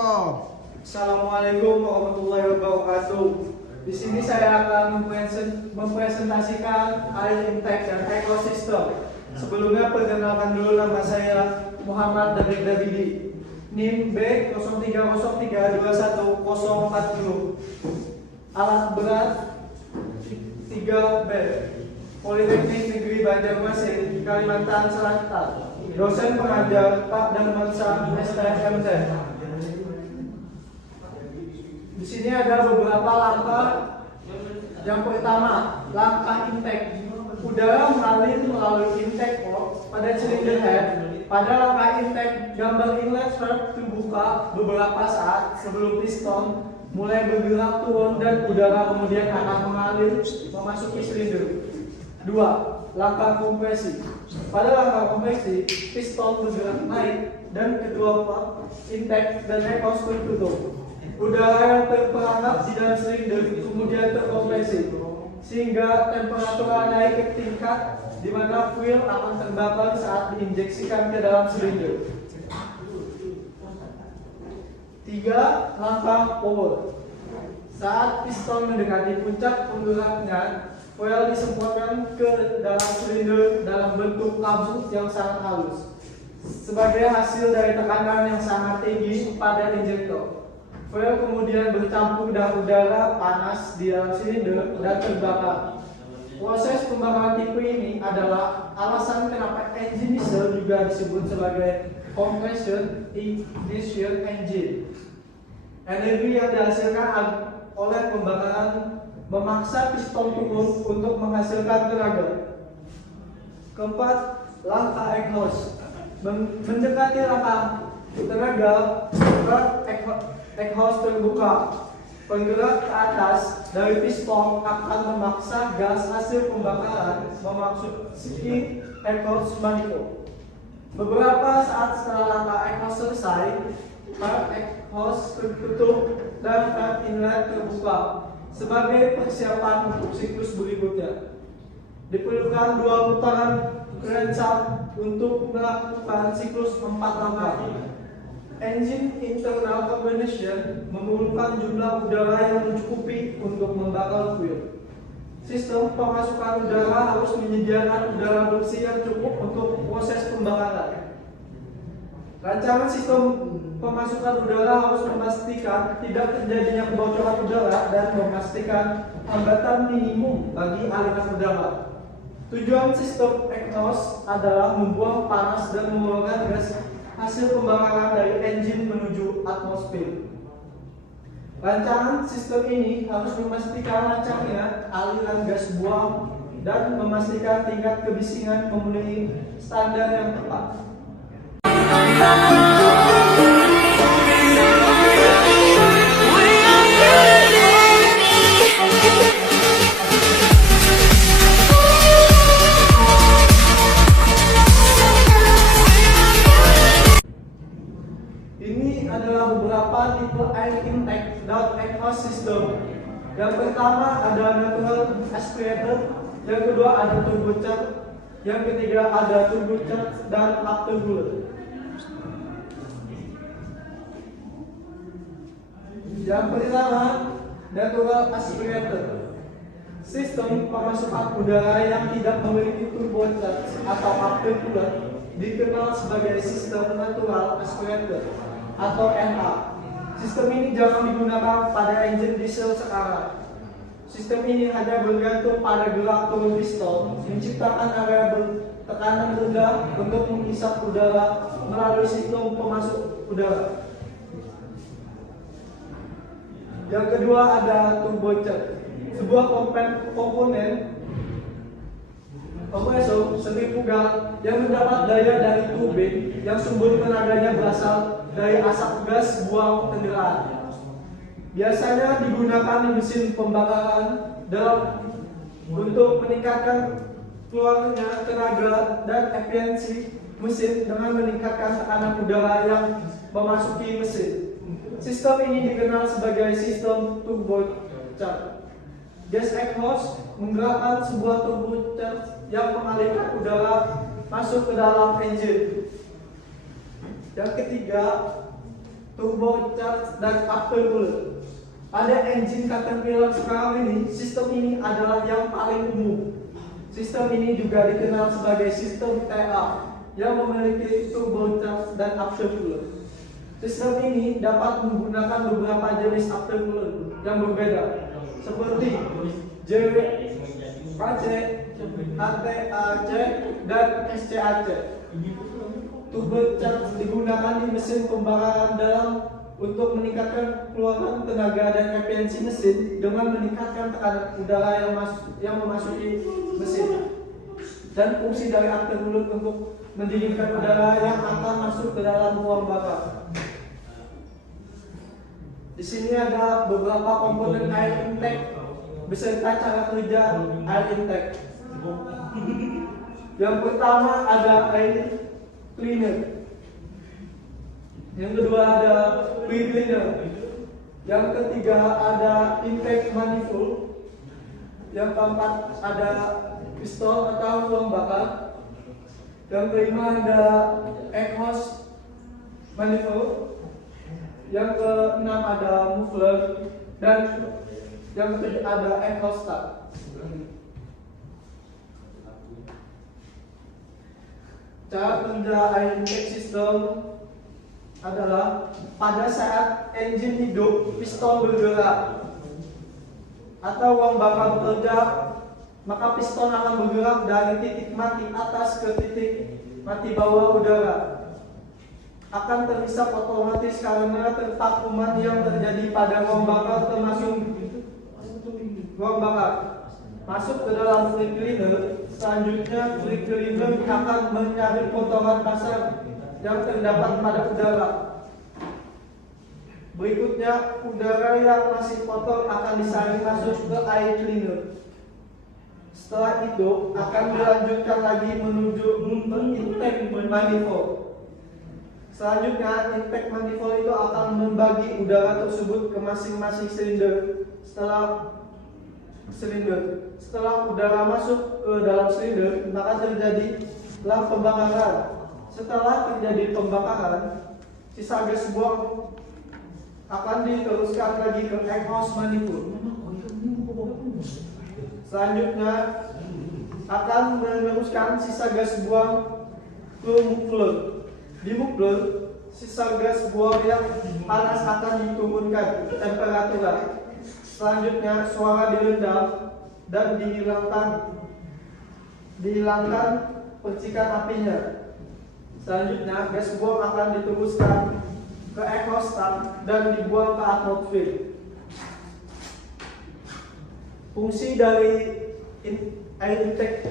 Assalamualaikum warahmatullahi wabarakatuh. Di sini saya akan mempresentasikan air intake dan ekosistem. Sebelumnya perkenalkan dulu, nama saya Muhammad David Davidi. NIM B0303214040. Alat berat 3B. Politeknik Negeri Banjarmasin, Kalimantan Selatan. Dosen pengajar Pak Darmansyah STMT. Di sini ada beberapa langkah. Yang pertama, langkah intake. Udara mengalir melalui intake port pada silinder head. Pada langkah intake, gambar inlet valve terbuka beberapa saat sebelum piston mulai bergerak turun dan udara kemudian akan mengalir memasuki silinder. 2. Langkah kompresi. Pada langkah kompresi, piston bergerak naik dan kedua port intake dan ekos tertutup. Udara yang terperangkap di dalam silinder kemudian terkompresi sehingga temperatur naik ke tingkat di mana fuel akan terbakar saat diinjeksikan ke dalam silinder. 3. Langkah power. Saat piston mendekati puncak penggeraknya, fuel disemprotkan ke dalam silinder dalam bentuk kabut yang sangat halus sebagai hasil dari tekanan yang sangat tinggi pada injektor. Fuel kemudian bercampur dengan udara panas di dalam silinder dan terbakar. Proses pembakaran tipe ini adalah alasan kenapa engine diesel juga disebut sebagai compression ignition engine. Energi yang dihasilkan oleh pembakaran memaksa piston turun untuk menghasilkan tenaga. 4. Langkah exhaust. Mendekati langkah tenaga, exhaust terbuka. Penggerak ke atas dari piston akan memaksa gas hasil pembakaran memasuki exhaust manifold. Beberapa saat setelah langkah exhaust selesai, exhaust tertutup dan valve inlet terbuka sebagai persiapan untuk siklus berikutnya. Diperlukan 2 putaran crankshaft untuk melakukan siklus 4 langkah. Engine internal combustion memerlukan jumlah udara yang mencukupi untuk membakar fuel. Sistem pemasukan udara harus menyediakan udara bersih yang cukup untuk proses pembakaran. Rancangan sistem pemasukan udara harus memastikan tidak terjadinya kebocoran udara dan memastikan hambatan minimum bagi aliran udara. Tujuan sistem exhaust adalah membuang panas dan mengeluarkan gas hasil pembakaran dari engine menuju atmosfer. Rancangan sistem ini harus memastikan lancarnya aliran gas buang dan memastikan tingkat kebisingan memenuhi standar yang tepat. Ini adalah beberapa tipe air intake dan exhaust system. Yang pertama ada natural aspirator, yang kedua ada turbocharged, yang ketiga ada turbocharged dan afterburner. Yang pertama, natural aspirator. Sistem pemasukan udara yang tidak memiliki turbocharged atau afterburner dikenal sebagai sistem natural aspirator atau NA. Sistem ini jarang digunakan pada engine diesel sekarang. Sistem ini hanya bergantung pada gerak turun piston, menciptakan area tekanan rendah untuk menghisap udara melalui sistem pemasok udara. Yang kedua ada turbocharged, sebuah komponen kompresor sentrifugal yang mendapat daya dari turbin yang sumber tenaganya berasal dari asap gas buang kendaraan. Biasanya digunakan di mesin pembakaran untuk meningkatkan keluarnya tenaga dan efisiensi mesin dengan meningkatkan tekanan udara yang memasuki mesin. Sistem ini dikenal sebagai sistem turbocharged. Gas exhaust menggerakkan sebuah turbocharged yang mengalirkan udara masuk ke dalam engine. Yang ketiga, turbocharged, dan aftercooler. Pada engine Caterpillar sekarang ini, sistem ini adalah yang paling umum. Sistem ini juga dikenal sebagai sistem TA yang memiliki turbocharged dan aftercooler. Sistem ini dapat menggunakan beberapa jenis aftercooler yang berbeda, seperti JAC, ATAC, dan SCAC. Turbocharged digunakan di mesin pembakaran dalam untuk meningkatkan keluaran tenaga dan efisiensi mesin dengan meningkatkan tekanan udara yang memasuki mesin. Dan fungsi dari aftercooler untuk mendinginkan udara yang akan masuk ke dalam ruang bakar. Di sini ada beberapa komponen air intake beserta cara kerja air intake. Yang pertama ada air cleaner. Yang kedua ada pre-cleaner. Yang ketiga ada intake manifold. Yang keempat ada pistol atau ruang bakar. Yang kelima ada exhaust manifold. Yang keenam ada muffler. Dan yang ketujuh ada exhaust stat. Cara kerja air intake system adalah pada saat engine hidup, piston bergerak atau ruang bakar bekerja, maka piston akan bergerak dari titik mati atas ke titik mati bawah udara. Akan terhisap otomatis karena tervakuman yang terjadi pada ruang bakar, termasuk ruang bakar masuk ke dalam free cleaner. Selanjutnya free cleaner akan menyaring kotoran kasar yang terdapat pada udara. Berikutnya, udara yang masih kotor akan disaring masuk ke air cleaner. Setelah itu akan dilanjutkan lagi menuju intake manifold. Selanjutnya, intake manifold itu akan membagi udara tersebut ke masing-masing silinder. Setelah udara masuk ke dalam silinder, maka terjadilah pembakaran. Setelah terjadi pembakaran, sisa gas buang akan diteruskan lagi ke exhaust manifold. Selanjutnya akan meneruskan sisa gas buang ke muffler. Di muffler, sisa gas buang yang panas akan diturunkan temperaturnya. Selanjutnya suara diredam dan dihilangkan percikan apinya. Selanjutnya gas buang akan diteruskan ke exhaust stat dan dibuang ke atmosfer. Fungsi dari air intake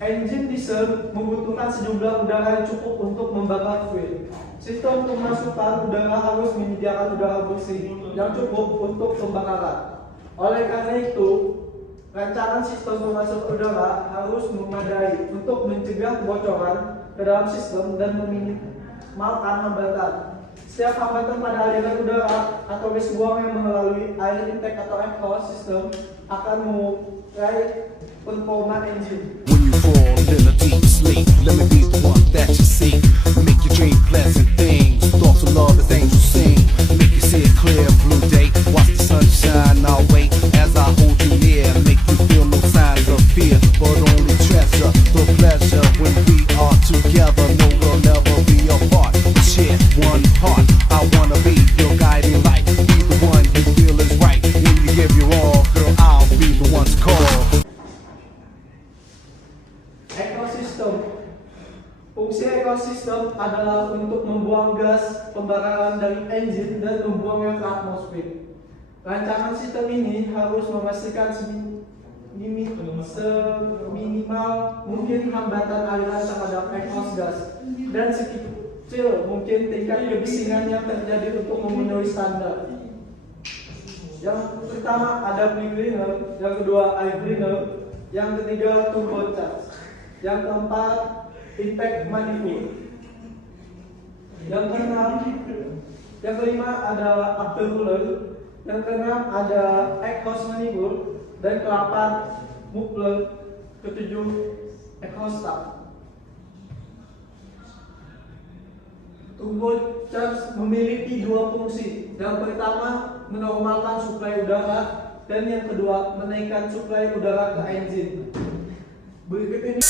engine diesel membutuhkan sejumlah udara yang cukup untuk membakar fuel. Sistem pemasukan udara harus menyediakan udara bersih yang cukup untuk pembakaran. Oleh karena itu, rancangan sistem pemasok udara harus memadai untuk mencegah kebocoran ke dalam sistem dan meminimalkan hambatan. Setiap hambatan pada aliran udara atau gas buang yang melalui air intake atau exhaust system akan mengurai performa engine. When you fall in a deep sleep, let me be the one that you see. Make you dream pleasant things, thoughts of love as angels sing. Make you see a clear blue day, watch the sun shine our way as I hold you near. Make you feel no signs of fear, but only treasure the pleasure when we are together. No, we'll never be apart. Share one heart. I wanna be your guiding light, be the one you feel is right. When you give your all, girl, I'll be the one to call. Ekosistem. Fungsi ekosistem adalah untuk membuang gas pembakaran dari engine dan membuangnya ke atmosfer. Rancangan sistem ini harus memastikan seminimal mungkin hambatan aliran terhadap exhaust gas dan sekecil mungkin tingkat kebisingan yang terjadi untuk memenuhi standar. Yang pertama ada pre-cleaner, yang kedua air cleaner, yang ketiga turbocharged, yang keempat intake manifold, yang kelima ada aftercooler, yang keenam ada exhaust manifold, dan ke-8 muffler, ke-7 exhaust stat. Turbocharger memiliki dua fungsi. Yang pertama, menormalkan suplai udara, dan yang kedua, menaikkan suplai udara ke engine. Berikut ini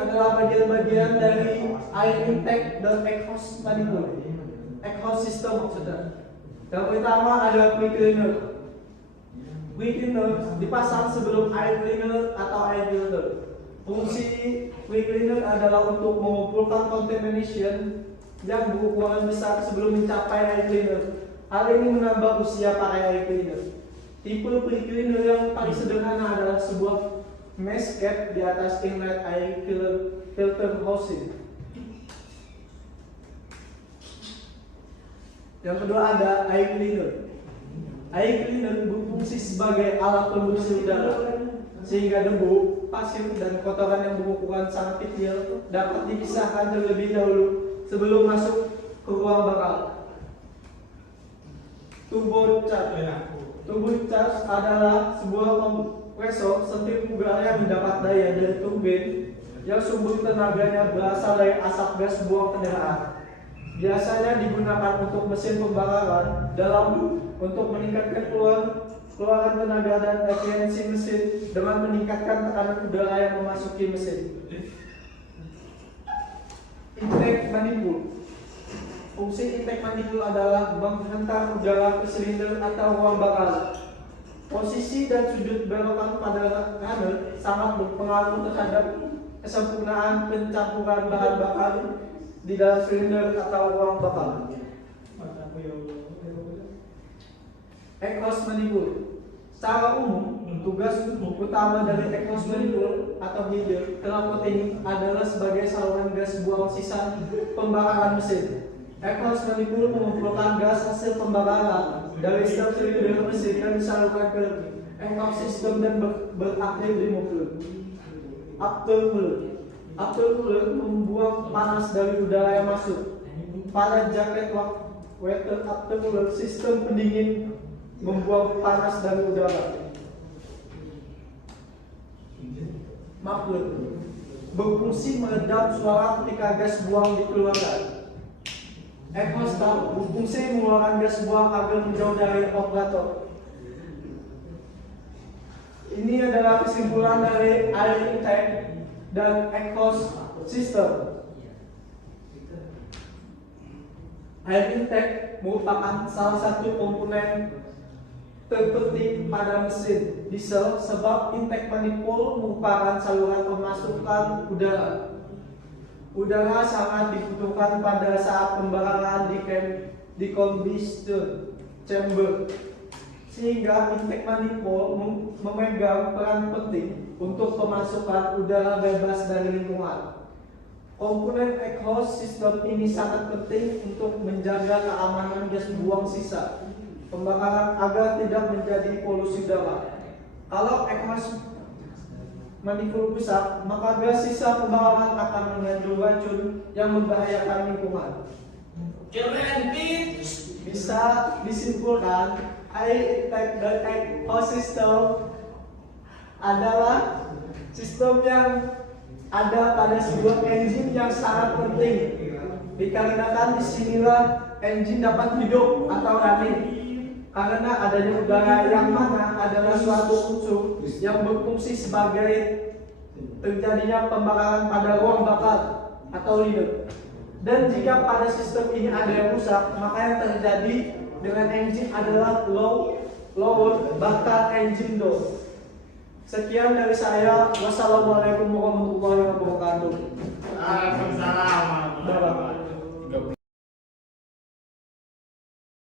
adalah bagian-bagian dari air intake dan exhaust manifold. Exhaust system maksudnya. Yang pertama ada quick cleaner. Quick cleaner dipasang sebelum air cleaner atau air filter. Fungsi quick cleaner adalah untuk mengumpulkan contamination yang berukuran besar sebelum mencapai air cleaner. Hal ini menambah usia para air cleaner. Tipe quick cleaner yang paling sederhana adalah sebuah mesh cap di atas inlet air filter housing. Yang kedua ada air cleaner. Air cleaner berfungsi sebagai alat pembersih udara sehingga debu, pasir, dan kotoran yang berukuran sangat kecil dapat dipisahkan terlebih dahulu sebelum masuk ke ruang bakar. Turbocharger adalah sebuah kompresor sentir udara yang mendapat daya dari turbin yang sumber tenaganya berasal dari asap gas buang kendaraan. Biasanya digunakan untuk mesin pembakaran untuk meningkatkan keluaran tenaga dan efisiensi mesin dengan meningkatkan tekanan udara yang memasuki mesin. Intake manifold. Fungsi intake manifold adalah menghantar udara ke silinder atau ruang bakar. Posisi dan sudut belokan pada runner sangat berpengaruh terhadap kesempurnaan pencampuran bahan bakar di dalam silinder atau ruang bakar. Exhaust manifold. Secara umum, tugas utama dari exhaust manifold atau header knalpot ini adalah sebagai saluran gas buang sisa pembakaran mesin. Exhaust manifold mengumpulkan gas hasil pembakaran dari setiap silinder mesin dan disalurkan ke exhaust system dan berakhir di muffler. Aftercooler membuang panas dari udara yang masuk. Pada jaket water aftercooler, sistem pendingin membuang panas dari udara. Muffler berfungsi meredam suara ketika gas buang dikeluarkan. Exhaust berfungsi mengeluarkan gas buang agar menjauh dari operator. Ini adalah kesimpulan dari air intake dan exhaust system. Air intake merupakan salah satu komponen terpenting pada mesin diesel sebab intake manifold merupakan saluran pemasukan udara. Udara sangat dibutuhkan pada saat pembakaran di combustion chamber, sehingga intake manifold memegang peran penting untuk pemasukan udara bebas dari lingkungan. Komponen exhaust system ini sangat penting untuk menjaga keamanan gas buang sisa pembakaran agar tidak menjadi polusi udara. Kalau exhaust manifold rusak, maka gas sisa pembakaran akan mengandung racun yang membahayakan lingkungan. Bisa disimpulkan, air intake dan exhaust system adalah sistem yang ada pada sebuah engine yang sangat penting, dikarenakan disinilah engine dapat hidup atau running, karena adanya udara yang mana adalah suatu unsur yang berfungsi sebagai terjadinya pembakaran pada ruang bakar atau leader. Dan jika pada sistem ini ada yang rusak, maka yang terjadi dengan engine adalah lower bakar engine door. Sekian dari saya. Wassalamualaikum warahmatullahi wabarakatuh. Waalaikumsalam.